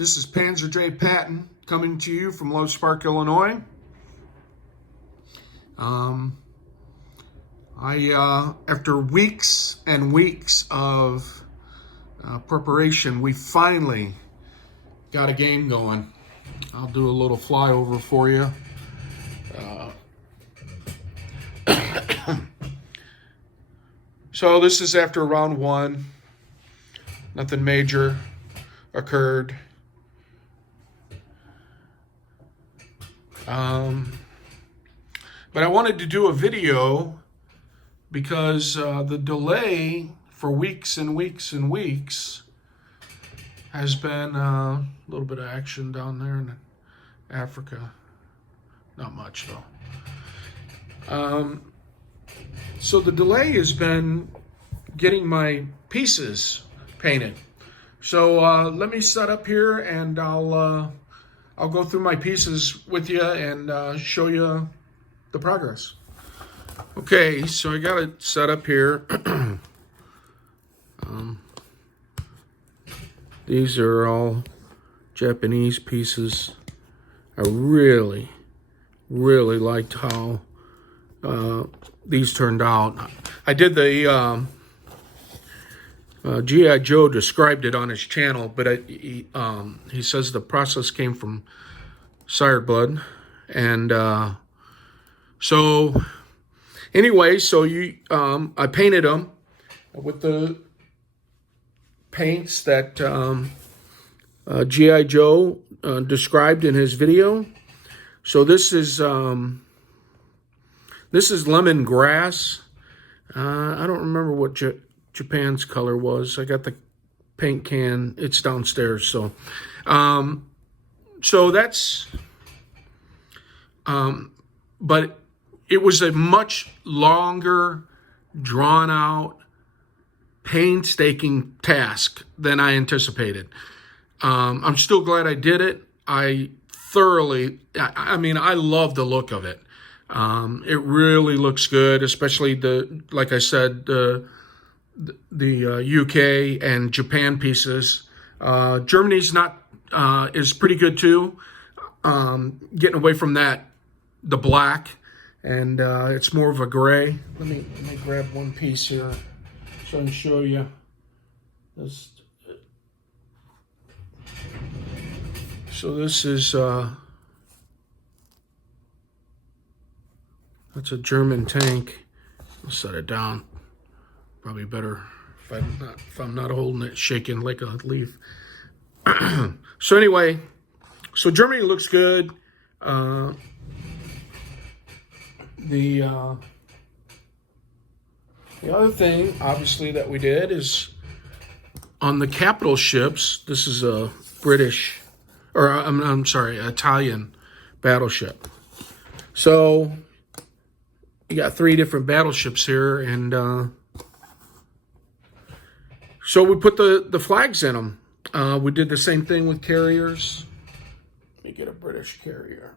This is Panzer J. Patton coming to you from Low Spark, Illinois. After weeks and weeks of preparation, we finally got a game going. I'll do a little flyover for you. So this is after round one. Nothing major occurred. But I wanted to do a video because the delay for weeks and weeks and weeks has been a little bit of action down there in Africa. Not much though. So the delay has been getting my pieces painted. So let me set up here and I'll go through my pieces with you and show you the progress. Okay, so I got it set up here. These are all Japanese pieces. I really liked how these turned out. I did the G.I. Joe described it on his channel, but he says the process came from sired blood. And so anyway, so I painted them with the paints that G.I. Joe described in his video. So this is lemongrass. I don't remember what Japan's color was. I got the paint can. It's downstairs. So, so that's. But it was a much longer, drawn out, painstaking task than I anticipated. I'm still glad I did it. I love the look of it. It really looks good, especially like I said, the UK and Japan pieces. Germany's is pretty good too. Getting away from the black, and it's more of a gray. Let me grab one piece here so I can show you this. So this is that's a German tank. I'll set it down. Probably better if I'm not holding it, shaking like a leaf. So anyway, so Germany looks good. The other thing, obviously, that we did is on the capital ships. This is a British, or I'm sorry, Italian battleship. So you got 3 different battleships here, and so we put the flags in them. We did the same thing with carriers. Let me get a British carrier.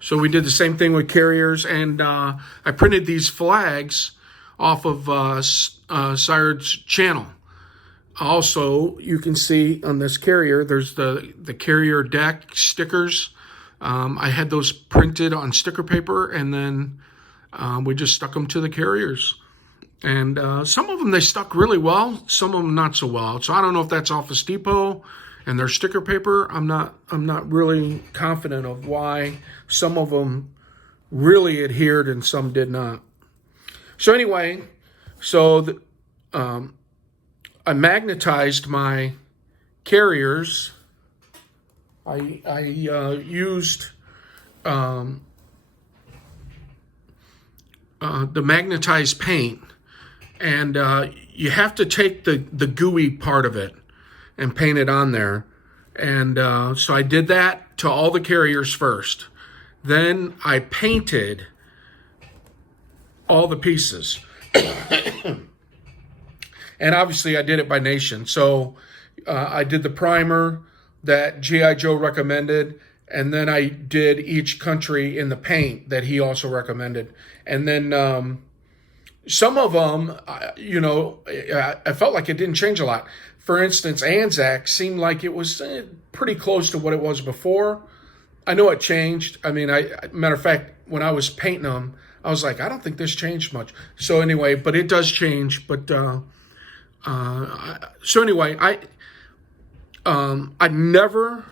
So we did the same thing with carriers, and I printed these flags off of Sired's channel. Also, you can see on this carrier, there's the carrier deck stickers. I had those printed on sticker paper, and then we just stuck them to the carriers. And some of them, they stuck really well, some of them not so well. So I don't know if that's Office Depot and their sticker paper. I'm not really confident of why some of them really adhered and some did not. So anyway, so I magnetized my carriers. I used the magnetized paint, and you have to take the gooey part of it and paint it on there. And so I did that to all the carriers first. Then I painted all the pieces. And obviously I did it by nation. So I did the primer that G.I. Joe recommended, and then I did each country in the paint that he also recommended. And then some of them, I felt like it didn't change a lot. For instance, Anzac seemed like it was pretty close to what it was before. I know it changed. I mean, matter of fact, when I was painting them, I was like, I don't think this changed much. So anyway, but it does change. But so anyway, I never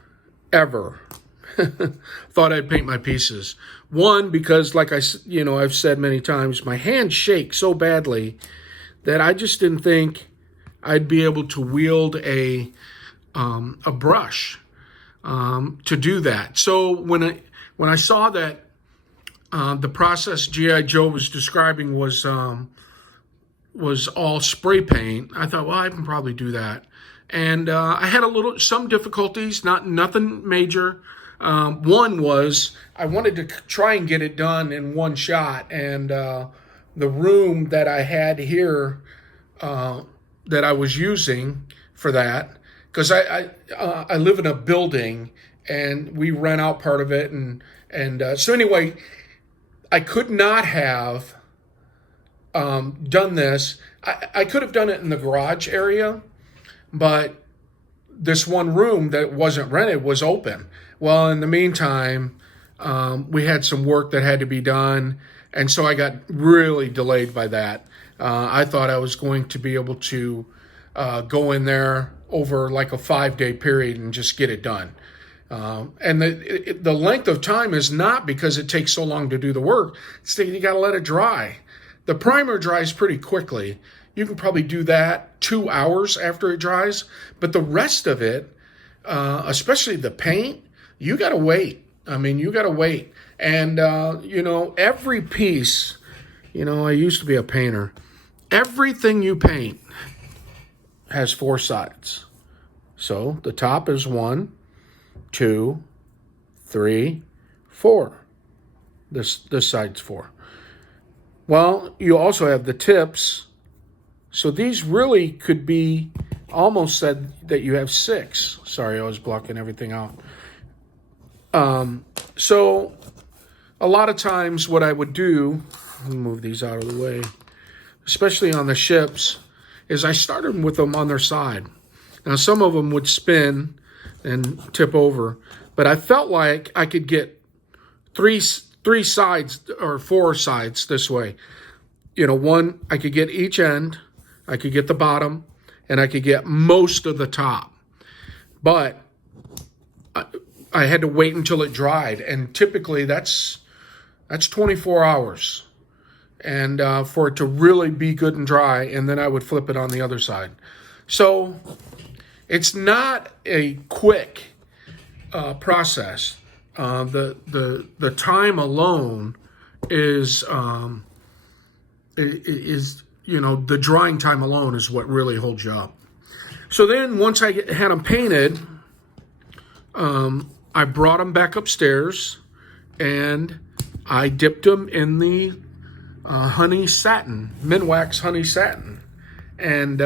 ever thought I'd paint my pieces. One, because like I've said many times, my hands shake so badly that I just didn't think I'd be able to wield a brush to do that. So when I saw that the process G.I. Joe was describing was all spray paint, I thought, well, I can probably do that. And I had some difficulties, nothing major. One was I wanted to try and get it done in one shot, and the room that I had here that I was using for that, because I live in a building and we rent out part of it, and so anyway, I could not have done this. I could have done it in the garage area, but this one room that wasn't rented was open. Well, in the meantime, we had some work that had to be done, and so I got really delayed by that. I thought I was going to be able to go in there over like a 5-day period and just get it done. And the length of time is not because it takes so long to do the work. It's that you got to let it dry. The primer dries pretty quickly. You can probably do that 2 hours after it dries, but the rest of it, especially the paint, you got to wait. I mean, you got to wait. And, every piece, I used to be a painter. Everything you paint has 4 sides. So the top is 1, 2, 3, 4. This side's 4. Well, you also have the tips. So these really could be almost said that you have 6. Sorry, I was blocking everything out. So a lot of times what I would do, let me move these out of the way, especially on the ships, is I started with them on their side. Now some of them would spin and tip over, but I felt like I could get three sides or 4 sides this way. One, I could get each end, I could get the bottom, and I could get most of the top. But I had to wait until it dried, and typically that's 24 hours, and for it to really be good and dry, and then I would flip it on the other side. So it's not a quick process. The time alone is the drying time alone is what really holds you up. So then once I had them painted, I brought them back upstairs and I dipped them in the honey satin, Minwax honey satin. And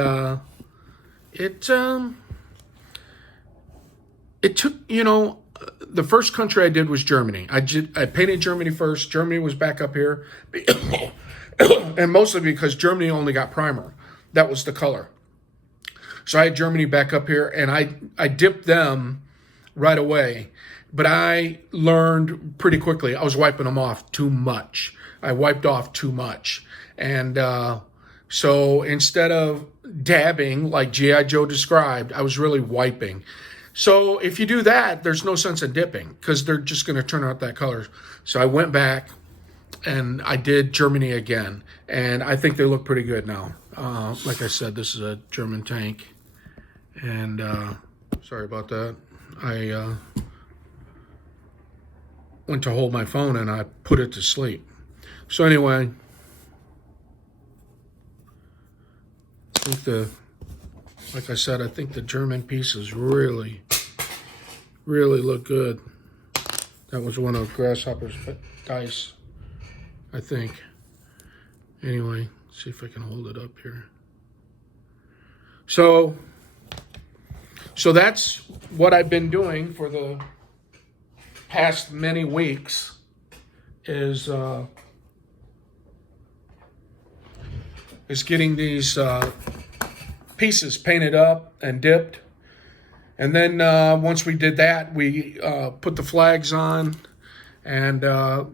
it took, the first country I did was Germany. I painted Germany first. Germany was back up here. And mostly because Germany only got primer. That was the color. So I had Germany back up here, and I dipped them right away. But I learned pretty quickly I was wiping them off too much. I wiped off too much. And so instead of dabbing like G.I. Joe described, I was really wiping. So if you do that, there's no sense in dipping because they're just going to turn out that color. So I went back and I did Germany again. And I think they look pretty good now. Like I said, this is a German tank. And sorry about that. I went to hold my phone and I put it to sleep. So anyway, I think like I said, I think the German pieces really, really look good. That was one of Grasshopper's dice, I think. Anyway, see if I can hold it up here. So that's what I've been doing for the past many weeks is is getting these pieces painted up and dipped. And then once we did that, we put the flags on. And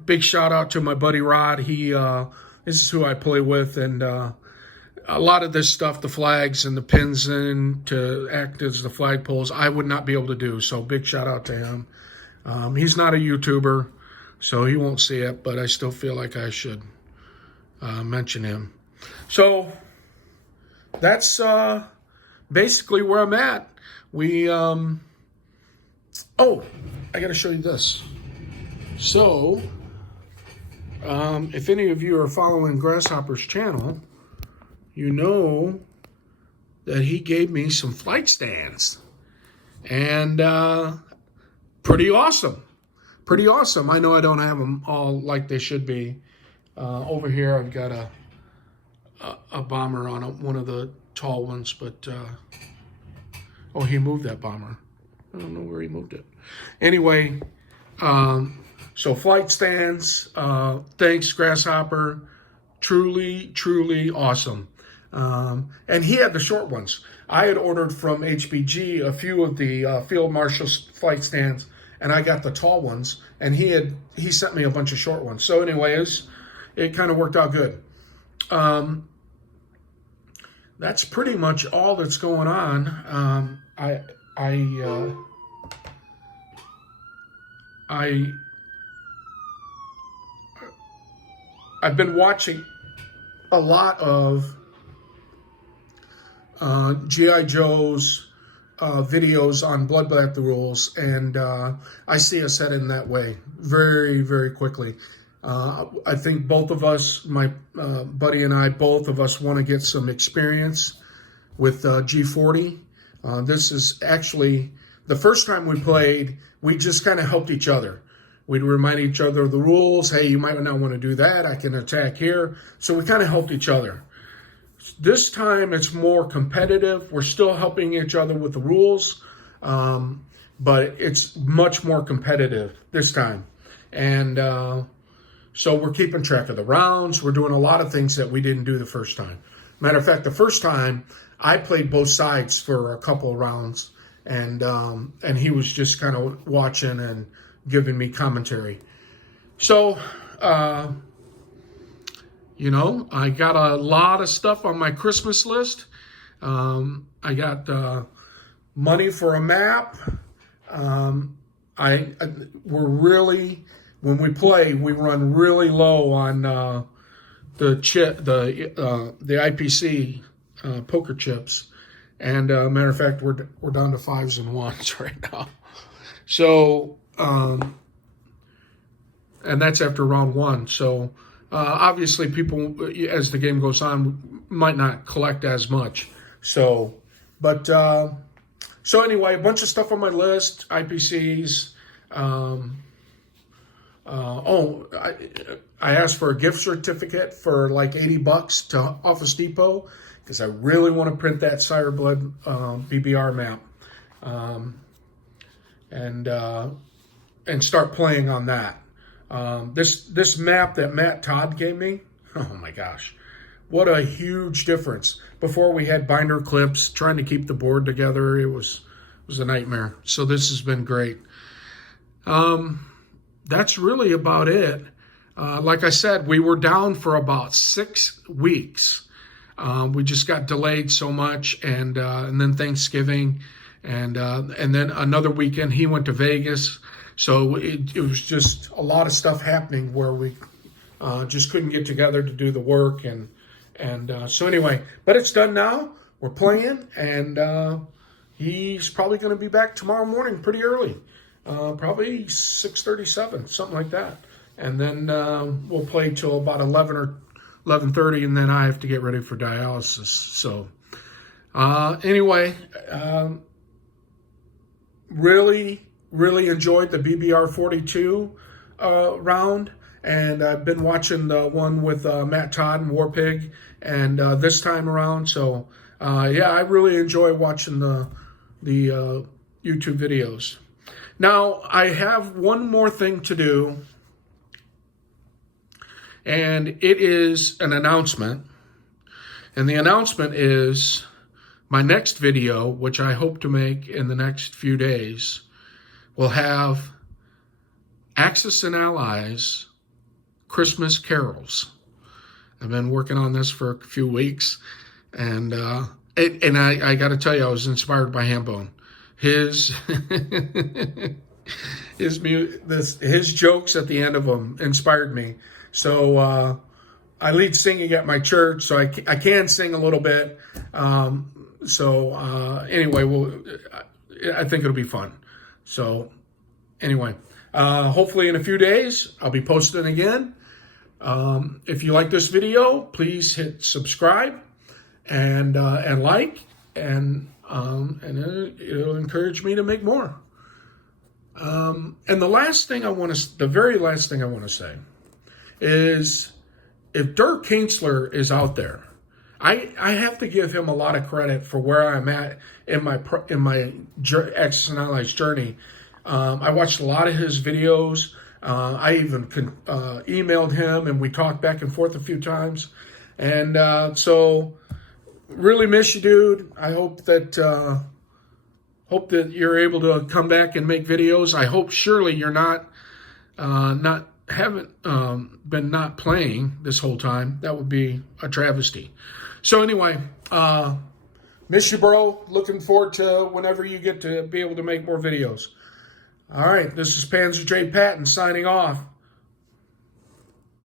big shout out to my buddy Rod. This is who I play with, and a lot of this stuff, the flags and the pins in to act as the flagpoles, I would not be able to do. So big shout out to him. He's not a YouTuber, so he won't see it, but I still feel like I should mention him. So that's basically where I'm at. I got to show you this. So, if any of you are following Grasshopper's channel, you know that he gave me some flight stands. And pretty awesome. Pretty awesome. I know I don't have them all like they should be. Over here I've got a bomber on one of the tall ones, but oh, he moved that bomber. I don't know where he moved it. Anyway, so flight stands, thanks Grasshopper, truly, truly awesome. And he had the short ones. I had ordered from HBG a few of the Field Marshal's flight stands, and I got the tall ones, and he sent me a bunch of short ones. So anyways, it kind of worked out good. That's pretty much all that's going on. I've been watching a lot of G.I. Joe's videos on Blood Bath the Rules, and I see us heading that way very, very quickly. I think both of us, my buddy and I, both of us want to get some experience with G40. This is actually the first time we played, we just kind of helped each other. We'd remind each other of the rules. Hey, you might not want to do that. I can attack here. So we kind of helped each other. This time it's more competitive. We're still helping each other with the rules, but it's much more competitive this time. And so we're keeping track of the rounds. We're doing a lot of things that we didn't do the first time. Matter of fact, the first time I played both sides for a couple of rounds, and he was just kind of watching and giving me commentary. So, you know, I got a lot of stuff on my Christmas list. I got money for a map. We're really, when we play, we run really low on the IPC poker chips. And matter of fact, we're down to 5s and 1s right now. So, and that's after round 1. So obviously people, as the game goes on, might not collect as much. So, but so anyway, a bunch of stuff on my list, IPCs. I asked for a gift certificate for like $80 to Office Depot because I really want to print that Sire Blood BBR map. And start playing on that. This map that Matt Todd gave me, oh my gosh, what a huge difference. Before we had binder clips, trying to keep the board together, it was a nightmare. So this has been great. That's really about it. Like I said, we were down for about 6 weeks. We just got delayed so much, and then Thanksgiving. And then another weekend, he went to Vegas. So it was just a lot of stuff happening where we just couldn't get together to do the work. And so anyway, but it's done now. We're playing, and he's probably going to be back tomorrow morning pretty early, probably 6:37, something like that. And then we'll play till about 11 or 11:30, and then I have to get ready for dialysis. So anyway, really enjoyed the BBR 42 round, and I've been watching the one with Matt Todd and Warpig, and this time around. So yeah, I really enjoy watching the YouTube videos. Now I have one more thing to do, and it is an announcement. And the announcement is my next video, which I hope to make in the next few days, will have Axis and Allies Christmas carols. I've been working on this for a few weeks, and I got to tell you, I was inspired by Hambone. His his jokes at the end of them inspired me. So I lead singing at my church, so I can sing a little bit. Anyway, I think it'll be fun. So anyway, hopefully in a few days I'll be posting again. If you like this video, please hit subscribe and like, and it'll encourage me to make more. And the very last thing I want to say is, if Dirk Kinsler is out there, I have to give him a lot of credit for where I'm at in my Axis and Allies journey. I watched a lot of his videos. I even emailed him, and we talked back and forth a few times. And so, really miss you, dude. I hope that you're able to come back and make videos. I hope surely you're haven't been not playing this whole time. That would be a travesty. So anyway, miss you, bro. Looking forward to whenever you get to be able to make more videos. All right, this is Panzer J. Patton signing off.